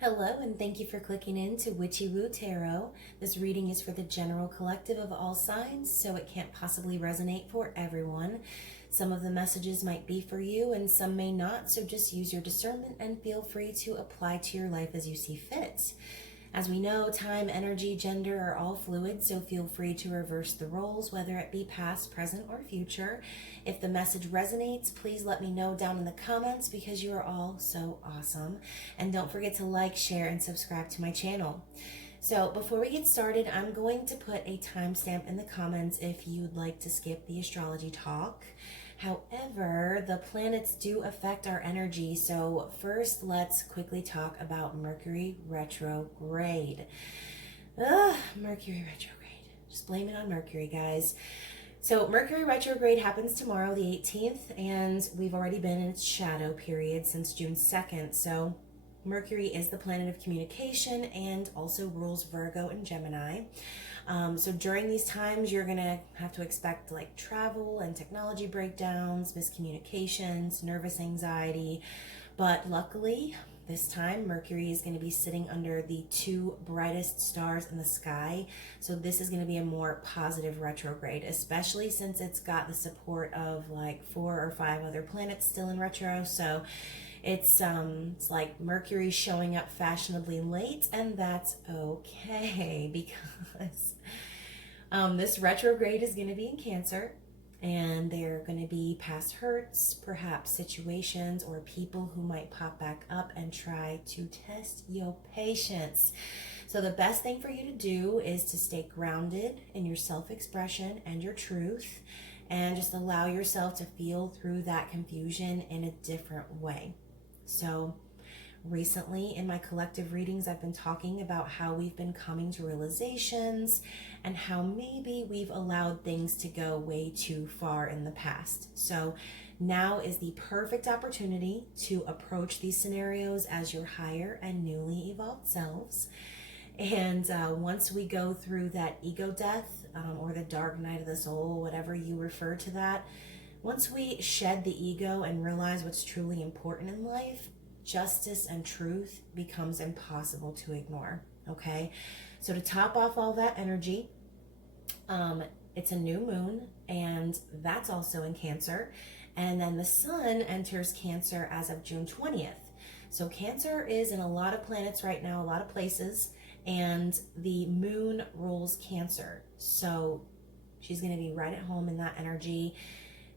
Hello, and thank you for clicking in to Witchy-Woo Tarot. This reading is for the general collective of all signs, so it can't possibly resonate for everyone. Some of the messages might be for you and some may not, so just use your discernment and feel free to apply to your life as you see fit. As we know, time, energy, gender are all fluid, so feel free to reverse the roles, whether it be past, present, or future. If the message resonates, please let me know down in the comments because you are all so awesome. And don't forget to like, share, and subscribe to my channel. So before we get started, I'm going to put a timestamp in the comments if you'd like to skip the astrology talk. However, the planets do affect our energy, so first let's quickly talk about Mercury Retrograde. Mercury Retrograde. Just blame it on Mercury, guys. So Mercury Retrograde happens tomorrow, the 18th, and we've already been in its shadow period since June 2nd, so Mercury is the planet of communication and also rules Virgo and Gemini. So during these times, you're going to have to expect like travel and technology breakdowns, miscommunications, nervous anxiety. But luckily, this time, Mercury is going to be sitting under the two brightest stars in the sky. So this is going to be a more positive retrograde, especially since it's got the support of like 4 or 5 other planets still in retro. So it's like Mercury showing up fashionably late, and that's okay because this retrograde is going to be in Cancer, and there are going to be past hurts, perhaps situations or people who might pop back up and try to test your patience. So the best thing for you to do is to stay grounded in your self-expression and your truth, and just allow yourself to feel through that confusion in a different way. So recently in my collective readings, I've been talking about how we've been coming to realizations and how maybe we've allowed things to go way too far in the past. So now is the perfect opportunity to approach these scenarios as your higher and newly evolved selves. And once we go through that ego death or the dark night of the soul, whatever you refer to that, once we shed the ego and realize what's truly important in life, justice and truth becomes impossible to ignore, okay? So to top off all that energy, it's a new moon, and that's also in Cancer. And then the sun enters Cancer as of June 20th. So Cancer is in a lot of planets right now, a lot of places, and the moon rules Cancer. So she's going to be right at home in that energy.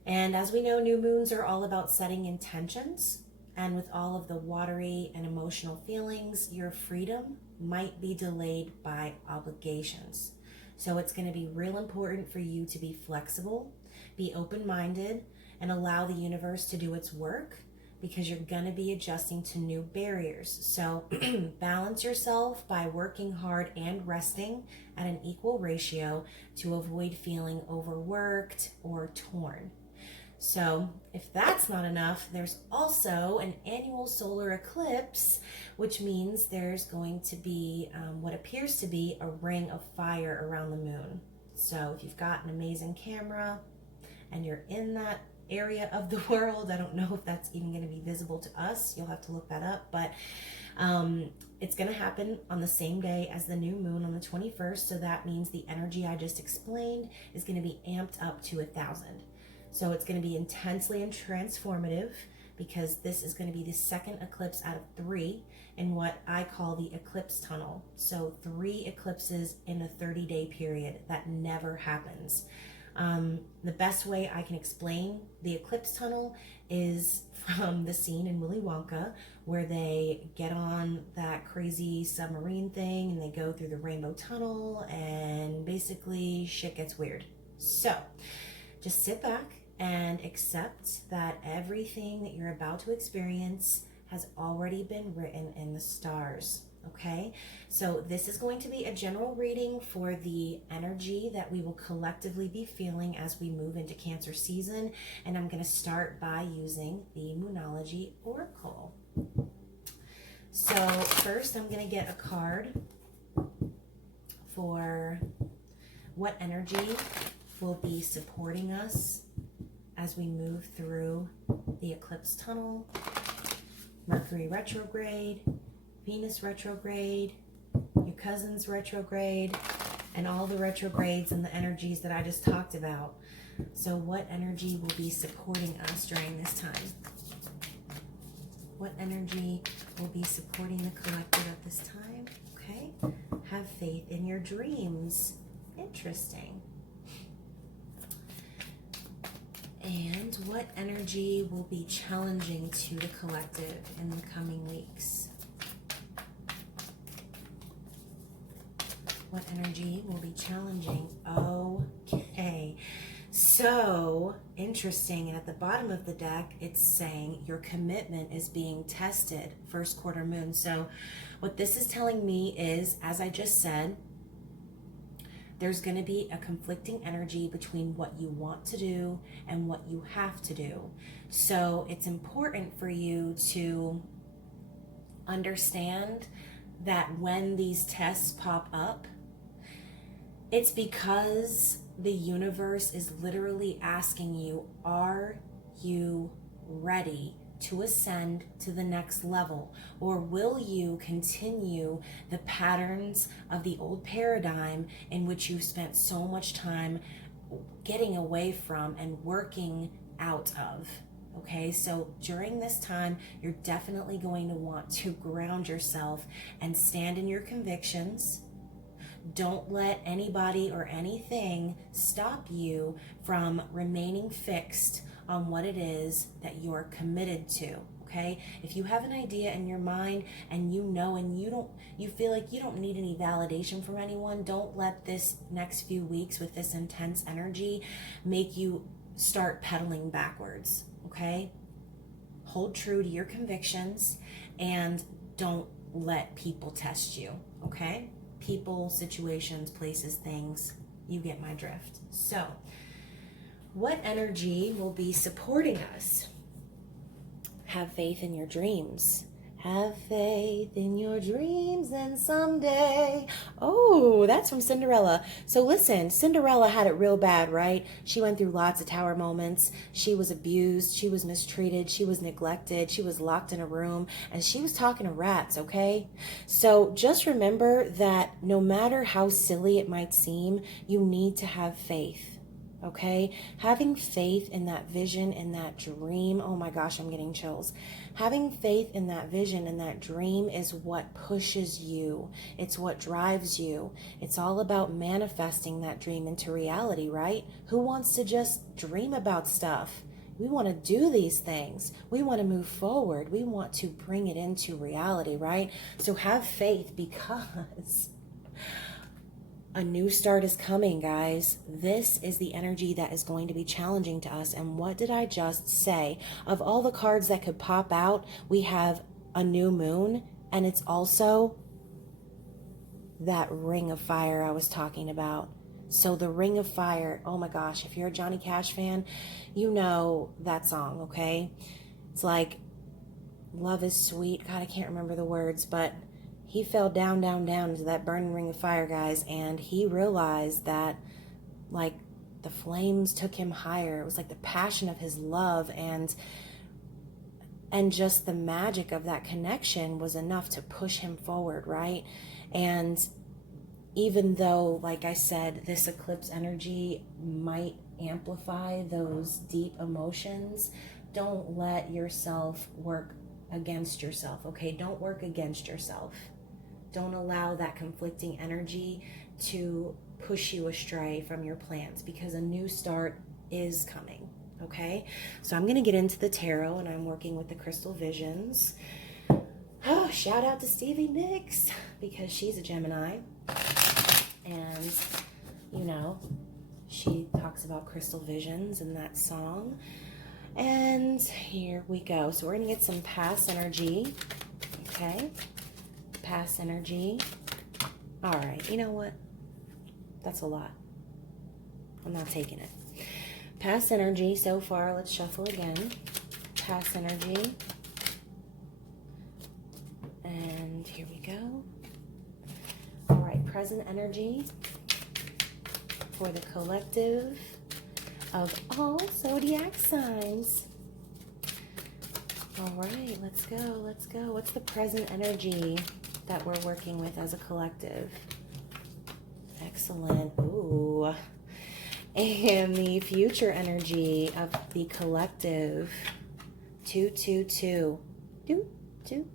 And as we know, new moons are all about setting intentions. And with all of the watery and emotional feelings, your freedom might be delayed by obligations. So it's going to be real important for you to be flexible, be open-minded, and allow the universe to do its work, because you're going to be adjusting to new barriers. So balance yourself by working hard and resting at an equal ratio to avoid feeling overworked or torn. So if that's not enough, there's also an annual solar eclipse, which means there's going to be what appears to be a ring of fire around the moon. So if you've got an amazing camera and you're in that area of the world, I don't know if that's even going to be visible to us. You'll have to look that up, but it's going to happen on the same day as the new moon on the 21st. So that means the energy I just explained is going to be amped up to 1,000. So it's going to be intensely and transformative, because this is going to be the second eclipse out of 3 in what I call the eclipse tunnel. So 3 eclipses in a 30-day period. That never happens. The best way I can explain the eclipse tunnel is from the scene in Willy Wonka, where they get on that crazy submarine thing and they go through the rainbow tunnel, and basically shit gets weird. So just sit back and accept that everything that you're about to experience has already been written in the stars, okay? So this is going to be a general reading for the energy that we will collectively be feeling as we move into Cancer season, and I'm going to start by using the Moonology Oracle. So first I'm going to get a card for what energy will be supporting us as we move through the eclipse tunnel, Mercury retrograde, Venus retrograde, your cousin's retrograde, and all the retrogrades and the energies that I just talked about. So what energy will be supporting us during this time? What energy will be supporting the collective at this time? Okay. Have faith in your dreams. Interesting. And what energy will be challenging to the collective in the coming weeks? What energy will be challenging? Okay. So interesting. And at the bottom of the deck, it's saying your commitment is being tested, first quarter moon. So what this is telling me is, as I just said, there's going to be a conflicting energy between what you want to do and what you have to do. So it's important for you to understand that when these tests pop up, it's because the universe is literally asking you, are you ready to ascend to the next level? Or will you continue the patterns of the old paradigm in which you spent so much time getting away from and working out of? Okay, so during this time, you're definitely going to want to ground yourself and stand in your convictions. Don't let anybody or anything stop you from remaining fixed on what it is that you're committed to. Okay, if you have an idea in your mind and you know, and you feel like you don't need any validation from anyone, don't let this next few weeks with this intense energy make you start pedaling backwards. Okay, hold true to your convictions and don't let people test you. Okay, people, situations, places, things, you get my drift. So what energy will be supporting us? Have faith in your dreams. Have faith in your dreams, and someday. Oh, that's from Cinderella. So listen, Cinderella had it real bad, right? She went through lots of tower moments. She was abused. She was mistreated. She was neglected. She was locked in a room, and she was talking to rats, okay? So just remember that no matter how silly it might seem, you need to have faith. Okay, having faith in that vision, in that dream. Oh my gosh, I'm getting chills. Having faith in that vision and that dream is what pushes you. It's what drives you. It's all about manifesting that dream into reality, right? Who wants to just dream about stuff? We want to do these things. We want to move forward. We want to bring it into reality, right? So have faith, because a new start is coming, guys. This is the energy that is going to be challenging to us. And what did I just say? Of all the cards that could pop out, we have a new moon, and it's also that ring of fire I was talking about. So the Ring of Fire, oh my gosh, if you're a Johnny Cash fan, you know that song, okay? It's like, love is sweet. God, I can't remember the words, but he fell down, down, down into that burning ring of fire, guys, and he realized that, like, the flames took him higher. It was like the passion of his love, and just the magic of that connection was enough to push him forward, right? And even though, like I said, this eclipse energy might amplify those deep emotions, don't let yourself work against yourself, okay? Don't work against yourself. Don't allow that conflicting energy to push you astray from your plans, because a new start is coming, okay? So I'm going to get into the tarot, and I'm working with the Crystal Visions. Oh, shout out to Stevie Nicks, because she's a Gemini. And, you know, she talks about crystal visions in that song. And here we go. So we're going to get some past energy, okay? Past energy. All right, you know what? That's a lot. I'm not taking it. Past energy so far. Let's shuffle again. Past energy. And here we go. All right, present energy for the collective of all zodiac signs. All right, let's go. Let's go. What's the present energy that we're working with as a collective? Excellent. Ooh. And the future energy of the collective. 222. 222.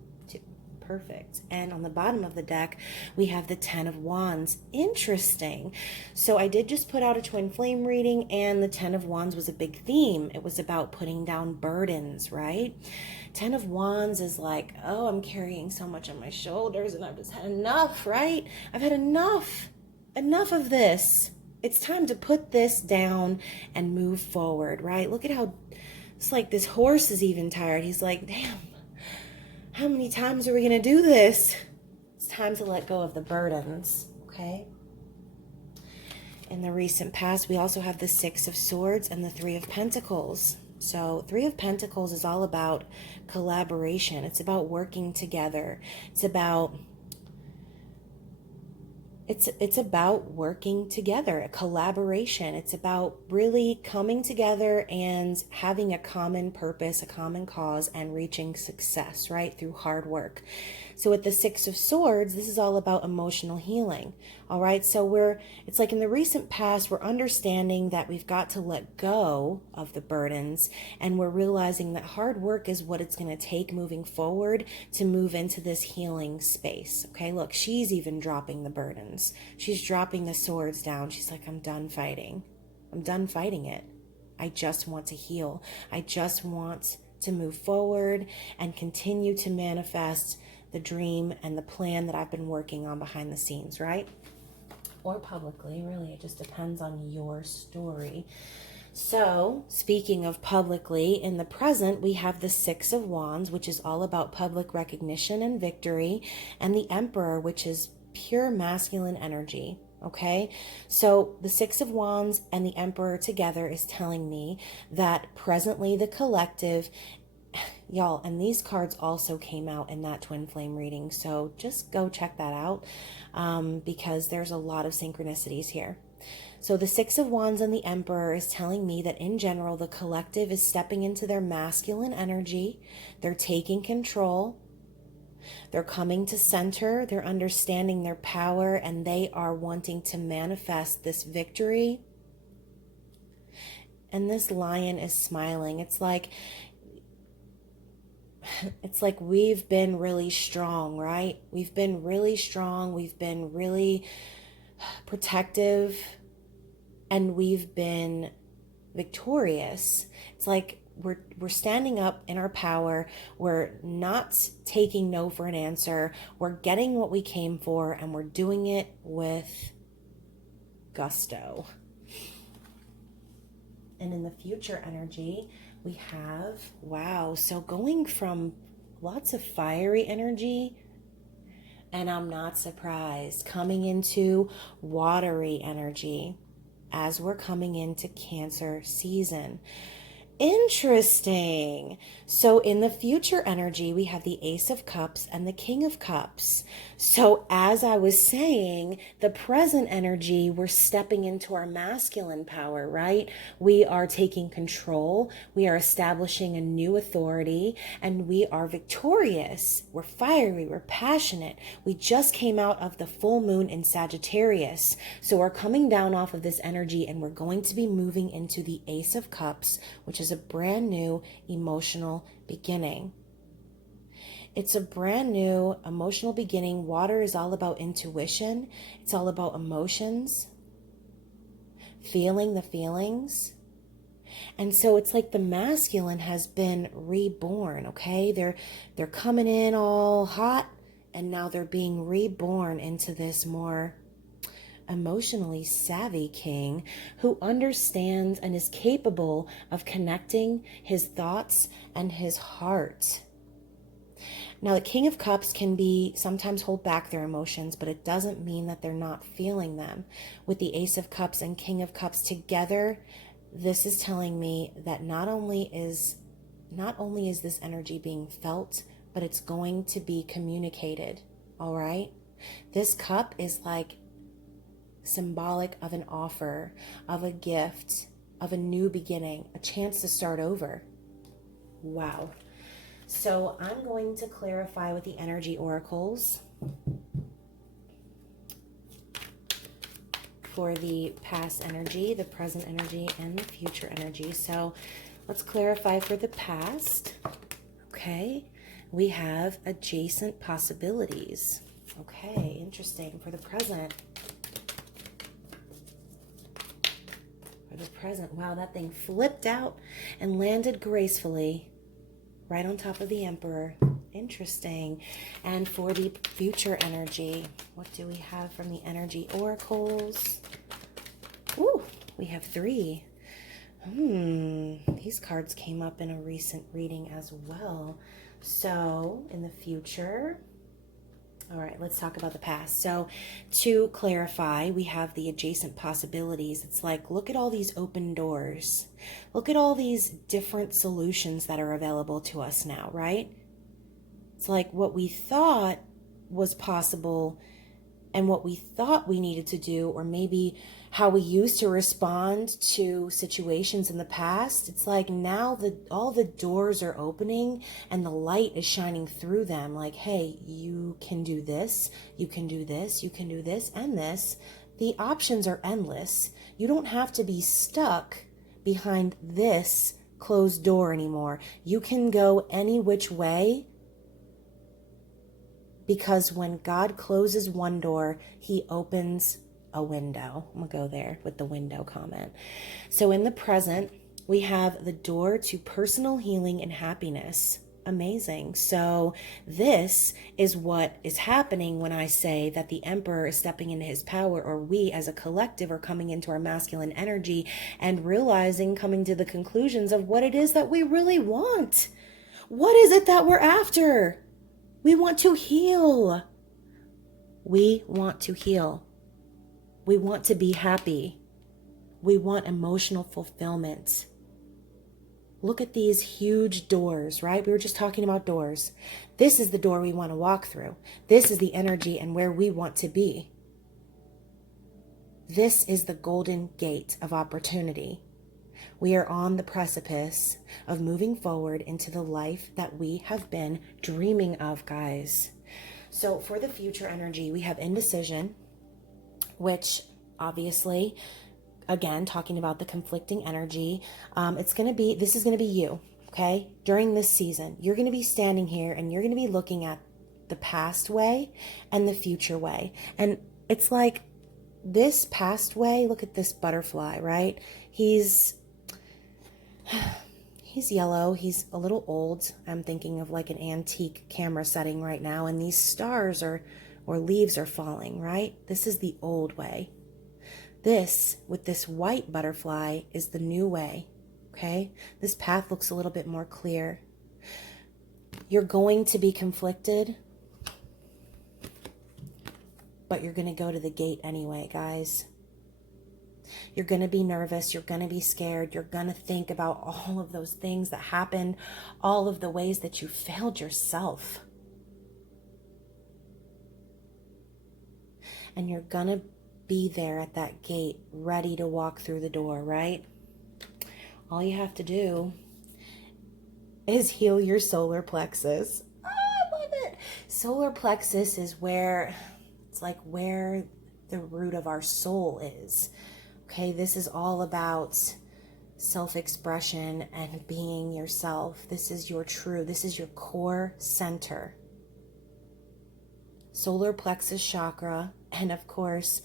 Perfect. And on the bottom of the deck, we have the 10 of Wands. Interesting. So I did just put out a twin flame reading, and the 10 of Wands was a big theme. It was about putting down burdens, right? 10 of Wands is like, oh, I'm carrying so much on my shoulders and I've just had enough, right? I've had enough. Enough of this. It's time to put this down and move forward, right? Look at how it's like this horse is even tired. He's like, damn. How many times are we going to do this? It's time to let go of the burdens, okay? In the recent past, we also have the 6 of Swords and the 3 of Pentacles. So 3 of Pentacles is all about collaboration. It's about working together. It's about working together, a collaboration. It's about really coming together and having a common purpose, a common cause, and reaching success, right, through hard work. So with the 6 of Swords, this is all about emotional healing, all right? So it's like in the recent past, we're understanding that we've got to let go of the burdens, and we're realizing that hard work is what it's going to take moving forward to move into this healing space, okay? Look, she's even dropping the burdens. She's dropping the swords down. She's like, I'm done fighting. I'm done fighting it. I just want to heal. I just want to move forward and continue to manifest the dream and the plan that I've been working on behind the scenes, right? Or publicly, really. It just depends on your story. So, speaking of publicly, in the present, we have the 6 of Wands, which is all about public recognition and victory, and the Emperor, which is pure masculine energy. Okay, so the 6 of Wands and the Emperor together is telling me that presently the collective, y'all, and these cards also came out in that twin flame reading, so just go check that out because there's a lot of synchronicities here. So the 6 of Wands and the Emperor is telling me that in general the collective is stepping into their masculine energy. They're taking control. They're coming to center. They're understanding their power, and they are wanting to manifest this victory. And this lion is smiling. It's like we've been really strong, right? We've been really strong. We've been really protective, and we've been victorious. It's like we're standing up in our power. We're not taking no for an answer. We're getting what we came for, and we're doing it with gusto. And in the future energy, we have, wow, so going from lots of fiery energy, and I'm not surprised, coming into watery energy as we're coming into Cancer season. Interesting. So in the future energy, we have the Ace of Cups and the King of Cups. So as I was saying, the present energy, we're stepping into our masculine power, right? We are taking control. We are establishing a new authority, and we are victorious. We're fiery. We're passionate. We just came out of the full moon in Sagittarius. So we're coming down off of this energy, and we're going to be moving into the Ace of Cups, which is a brand new emotional beginning. It's a brand new emotional beginning. Water is all about intuition. It's all about emotions, feeling the feelings. And so it's like the masculine has been reborn, okay? They're coming in all hot, and now they're being reborn into this more emotionally savvy king who understands and is capable of connecting his thoughts and his heart. Now, the King of Cups can be sometimes hold back their emotions, but it doesn't mean that they're not feeling them. With the Ace of Cups and King of Cups together, this is telling me that not only is this energy being felt, but it's going to be communicated. All right? This cup is like symbolic of an offer, of a gift, of a new beginning, a chance to start over. Wow. So I'm going to clarify with the energy oracles for the past energy, the present energy, and the future energy. So let's clarify for the past. Okay, we have adjacent possibilities. Okay, interesting. For the present. For the present, wow, that thing flipped out and landed gracefully right on top of the Emperor. Interesting. And for the future energy, what do we have from the energy oracles? Ooh, we have 3. These cards came up in a recent reading as well. So, in the future, all right, let's talk about the past. So, to clarify, we have the adjacent possibilities. It's like, look at all these open doors. Look at all these different solutions that are available to us now, right? It's like what we thought was possible and what we thought we needed to do, or maybe how we used to respond to situations in the past. It's like now all the doors are opening and the light is shining through them. Like, hey, you can do this, you can do this, you can do this and this. The options are endless. You don't have to be stuck behind this closed door anymore. You can go any which way, because when God closes one door, he opens a window. I'm going to go there with the window comment. So in the present, we have the door to personal healing and happiness. Amazing. So this is what is happening when I say that the Emperor is stepping into his power, or we as a collective are coming into our masculine energy and realizing, coming to the conclusions of what it is that we really want. What is it that we're after? We want to heal. We want to heal. We want to be happy. We want emotional fulfillment. Look at these huge doors, right? We were just talking about doors. This is the door we want to walk through. This is the energy and where we want to be. This is the golden gate of opportunity. We are on the precipice of moving forward into the life that we have been dreaming of, guys. So for the future energy, we have indecision, which obviously, again, talking about the conflicting energy, this is going to be you, okay? During this season, you're going to be standing here and you're going to be looking at the past way and the future way. And it's like this past way, look at this butterfly, right? He's yellow. He's a little old. I'm thinking of like an antique camera setting right now. And these stars or leaves are falling, right? This is the old way. This, with this white butterfly, is the new way, okay? This path looks a little bit more clear. You're going to be conflicted, but you're going to go to the gate anyway, guys. You're going to be nervous. You're going to be scared. You're going to think about all of those things that happened, all of the ways that you failed yourself. And you're going to be there at that gate, ready to walk through the door, right? All you have to do is heal your solar plexus. Oh, I love it. Solar plexus is where, it's like where the root of our soul is. Okay, this is all about self-expression and being yourself. This is your this is your core center. Solar plexus chakra, and of course,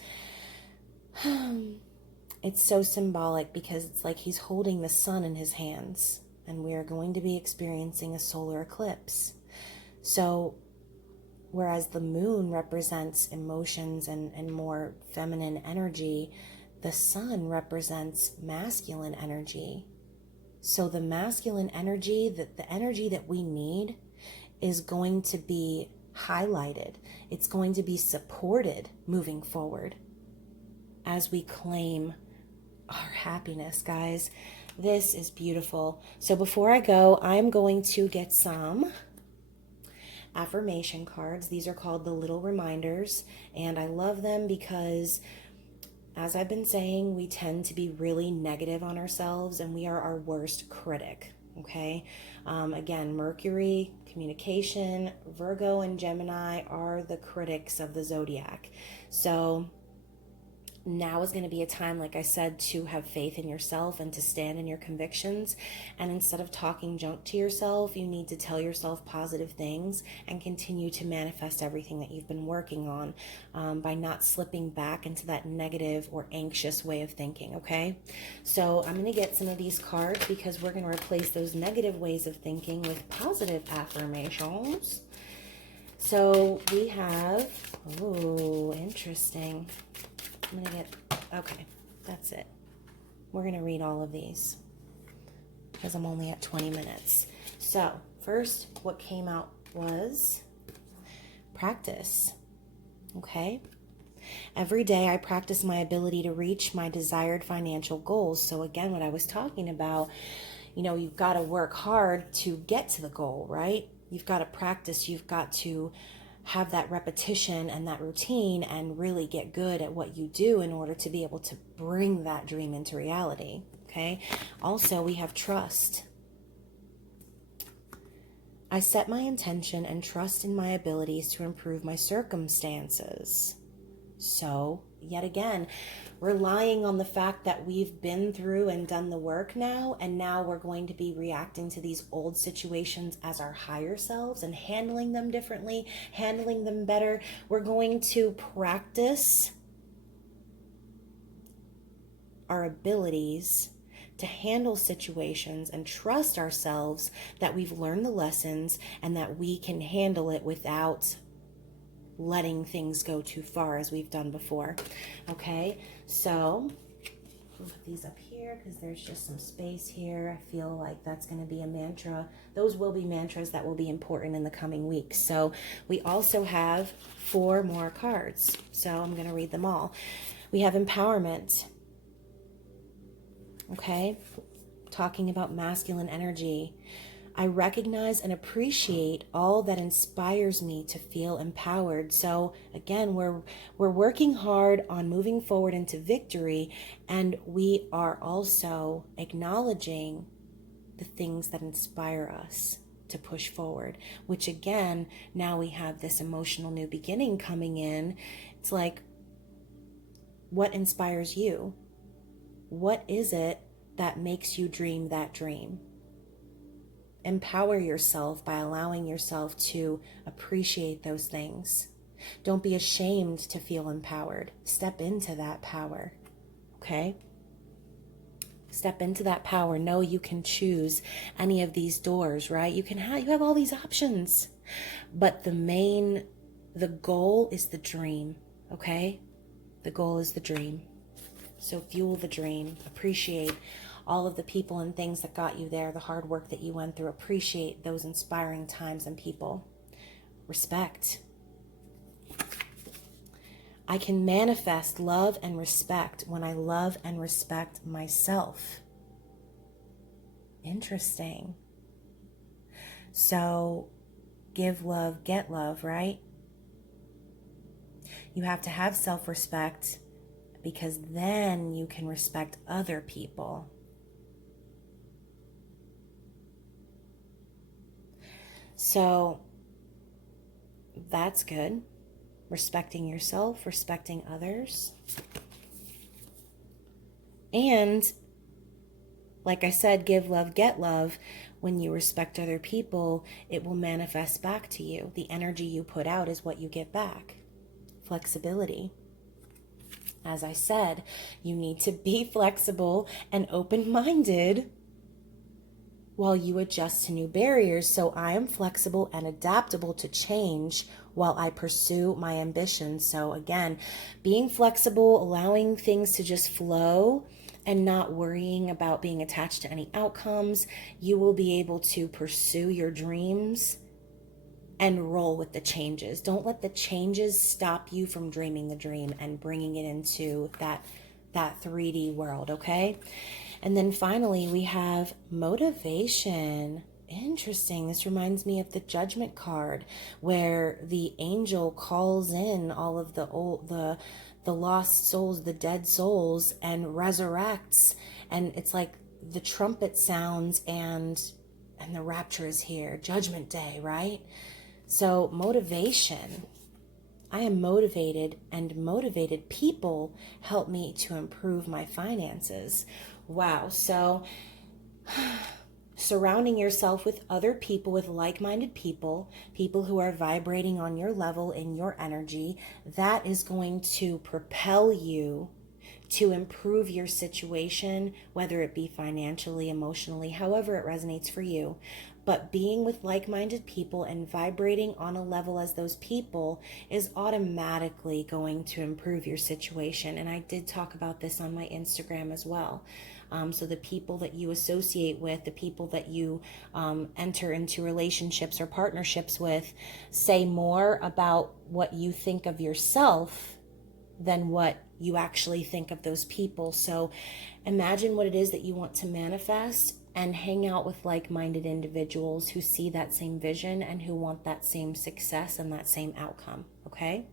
it's so symbolic because it's like he's holding the sun in his hands, and we are going to be experiencing a solar eclipse. So, whereas the moon represents emotions and more feminine energy, the sun represents masculine energy. So the masculine energy, the energy that we need, is going to be highlighted. It's going to be supported moving forward as we claim our happiness, guys. This is beautiful. So before I go, I'm going to get some affirmation cards. These are called the Little Reminders, and I love them because, as I've been saying, we tend to be really negative on ourselves, and we are our worst critic, okay? Again, Mercury, communication, Virgo and Gemini are the critics of the zodiac. So now is going to be a time, like I said, to have faith in yourself and to stand in your convictions. And instead of talking junk to yourself, you need to tell yourself positive things and continue to manifest everything that you've been working on, by not slipping back into that negative or anxious way of thinking, okay? So I'm going to get some of these cards because we're going to replace those negative ways of thinking with positive affirmations. So we have, oh, interesting. I'm going to get, okay, that's it. We're going to read all of these because I'm only at 20 minutes. So first, what came out was practice, okay? Every day I practice my ability to reach my desired financial goals. So again, what I was talking about, you know, you've got to work hard to get to the goal, right? You've got to practice, you've got to have that repetition and that routine and really get good at what you do in order to be able to bring that dream into reality, okay? Also, we have trust. I set my intention and trust in my abilities to improve my circumstances. So, yet again, relying on the fact that we've been through and done the work now, and now we're going to be reacting to these old situations as our higher selves and handling them differently, handling them better. We're going to practice our abilities to handle situations and trust ourselves that we've learned the lessons and that we can handle it without letting things go too far as we've done before. Okay, so we'll put these up here because there's just some space here. I feel like that's going to be a mantra. Those will be mantras that will be important in the coming weeks. So we also have 4 more cards. So I'm going to read them all. We have empowerment. Okay, talking about masculine energy. I recognize and appreciate all that inspires me to feel empowered. So again, we're working hard on moving forward into victory, and we are also acknowledging the things that inspire us to push forward, which again, now we have this emotional new beginning coming in. It's like, what inspires you? What is it that makes you dream that dream? Empower yourself by allowing yourself to appreciate those things. Don't be ashamed to feel empowered. Step into that power, okay? Step into that power. Know you can choose any of these doors, right? You have all these options, but the goal is the dream, okay? The goal is the dream. So fuel the dream. Appreciate all of the people and things that got you there, the hard work that you went through. Appreciate those inspiring times and people. Respect. I can manifest love and respect when I love and respect myself. Interesting. So, give love, get love, right? You have to have self-respect because then you can respect other people. So that's good. Respecting yourself, respecting others. And like I said, give love, get love. When you respect other people, it will manifest back to you. The energy you put out is what you get back. Flexibility. As I said, you need to be flexible and open-minded while you adjust to new barriers. So I am flexible and adaptable to change while I pursue my ambitions. So again, being flexible, allowing things to just flow and not worrying about being attached to any outcomes, you will be able to pursue your dreams and roll with the changes. Don't let the changes stop you from dreaming the dream and bringing it into that 3D world, okay? And then finally, we have motivation. Interesting. This reminds me of the Judgment card, where the angel calls in all of the lost souls, the dead souls, and resurrects. And it's like the trumpet sounds, and and the rapture is here, Judgment Day, right? So motivation, I am motivated, and motivated people help me to improve my finances. Wow. So surrounding yourself with other people, with like-minded people, people who are vibrating on your level in your energy, that is going to propel you to improve your situation, whether it be financially, emotionally, however it resonates for you. But being with like-minded people and vibrating on a level as those people is automatically going to improve your situation. And I did talk about this on my Instagram as well. So the people that you associate with, the people that you enter into relationships or partnerships with, say more about what you think of yourself than what you actually think of those people. So imagine what it is that you want to manifest and hang out with like-minded individuals who see that same vision and who want that same success and that same outcome, okay?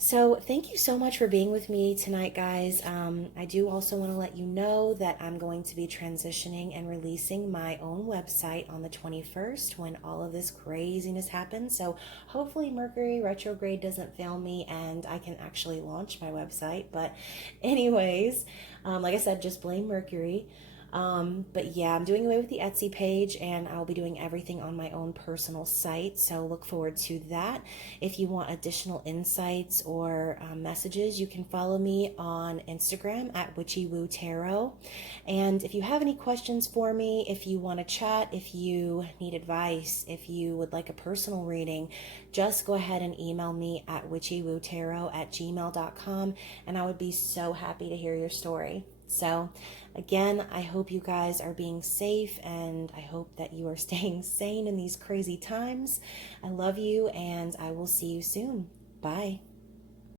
So thank you so much for being with me tonight, guys. I do also want to let you know that I'm going to be transitioning and releasing my own website on the 21st when all of this craziness happens. So hopefully Mercury Retrograde doesn't fail me and I can actually launch my website. But anyways, like I said, just blame Mercury. But yeah, I'm doing away with the Etsy page and I'll be doing everything on my own personal site. So look forward to that. If you want additional insights or messages, you can follow me on Instagram at Witchy-Woo Tarot. And if you have any questions for me, if you want to chat, if you need advice, if you would like a personal reading, just go ahead and email me at witchywootarot@gmail.com and I would be so happy to hear your story. So again, I hope you guys are being safe and I hope that you are staying sane in these crazy times. I love you and I will see you soon. Bye.